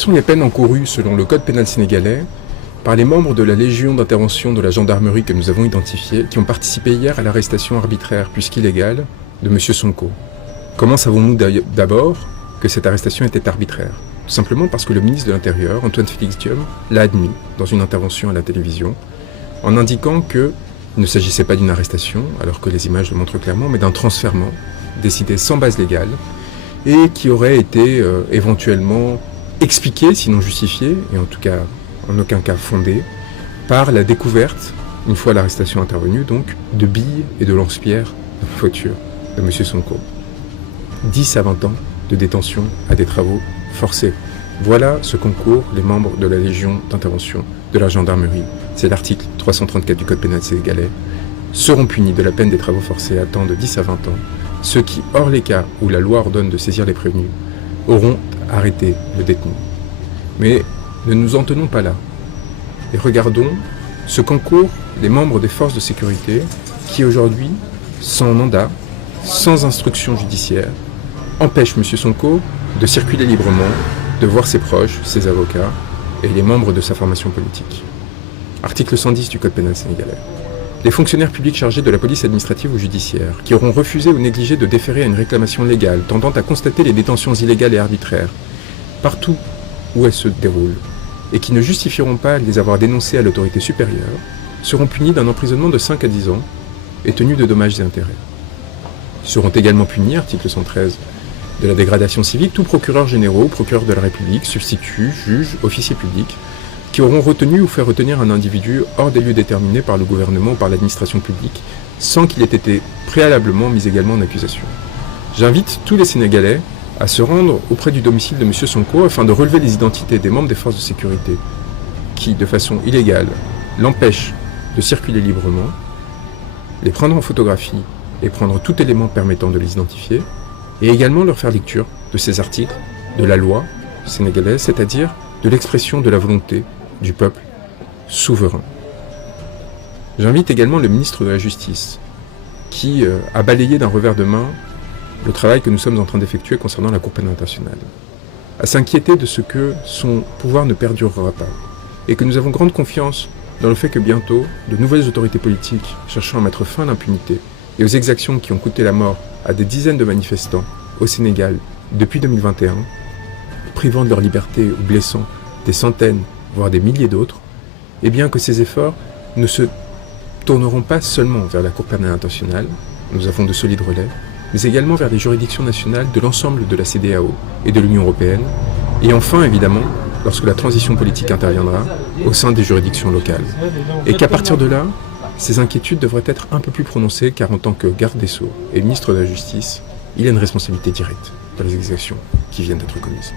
sont les peines encourues selon le code pénal sénégalais par les membres de la Légion d'intervention de la gendarmerie que nous avons identifiés, qui ont participé hier à l'arrestation arbitraire puisqu'illégale de M. Sonko. Comment savons-nous d'abord que cette arrestation était arbitraire? Tout simplement parce que le ministre de l'Intérieur, Antoine Félix Diome, l'a admis dans une intervention à la télévision, en indiquant qu'il ne s'agissait pas d'une arrestation, alors que les images le montrent clairement, mais d'un transfèrement décidé sans base légale, et qui aurait été éventuellement expliqué, sinon justifié, et en tout cas en aucun cas fondé, par la découverte, une fois l'arrestation intervenue, donc, de billes et de lance-pierres dans la voiture de M. Sonko. 10 à 20 ans de détention à des travaux forcés. Voilà ce qu'encourent les membres de la Légion d'intervention de la gendarmerie. C'est l'article 334 du code pénal sénégalais. Seront punis de la peine des travaux forcés à temps de 10 à 20 ans ceux qui, hors les cas où la loi ordonne de saisir les prévenus, auront arrêté le détenu. Mais ne nous en tenons pas là. Et regardons ce qu'encourent les membres des forces de sécurité qui aujourd'hui, sans mandat, sans instruction judiciaire, empêchent M. Sonko de circuler librement, de voir ses proches, ses avocats et les membres de sa formation politique. Article 110 du code pénal sénégalais. Les fonctionnaires publics chargés de la police administrative ou judiciaire, qui auront refusé ou négligé de déférer à une réclamation légale tendant à constater les détentions illégales et arbitraires, partout où elles se déroulent, et qui ne justifieront pas de les avoir dénoncées à l'autorité supérieure, seront punis d'un emprisonnement de 5 à 10 ans et tenus de dommages et intérêts. Seront également punis, article 113, de la dégradation civique, tous procureurs généraux, procureurs de la République, substituts, juges, officiers publics, qui auront retenu ou fait retenir un individu hors des lieux déterminés par le gouvernement ou par l'administration publique, sans qu'il ait été préalablement mis également en accusation. J'invite tous les Sénégalais à se rendre auprès du domicile de M. Sonko afin de relever les identités des membres des forces de sécurité qui, de façon illégale, l'empêchent de circuler librement, les prendre en photographie et prendre tout élément permettant de les identifier, et également leur faire lecture de ces articles de la loi sénégalaise, c'est-à-dire de l'expression de la volonté du peuple souverain. J'invite également le ministre de la Justice, qui a balayé d'un revers de main le travail que nous sommes en train d'effectuer concernant la Cour pénale internationale, à s'inquiéter de ce que son pouvoir ne perdurera pas, et que nous avons grande confiance dans le fait que bientôt, de nouvelles autorités politiques cherchant à mettre fin à l'impunité et aux exactions qui ont coûté la mort à des dizaines de manifestants au Sénégal depuis 2021, privant de leur liberté ou blessant des centaines, voire des milliers d'autres, et bien que ces efforts ne se tourneront pas seulement vers la Cour pénale internationale, nous avons de solides relais, mais également vers les juridictions nationales de l'ensemble de la CEDEAO et de l'Union européenne, et enfin, évidemment, lorsque la transition politique interviendra, au sein des juridictions locales. Et qu'à partir de là, ces inquiétudes devraient être un peu plus prononcées, car en tant que garde des Sceaux et ministre de la Justice, il a une responsabilité directe dans les exactions qui viennent d'être commises.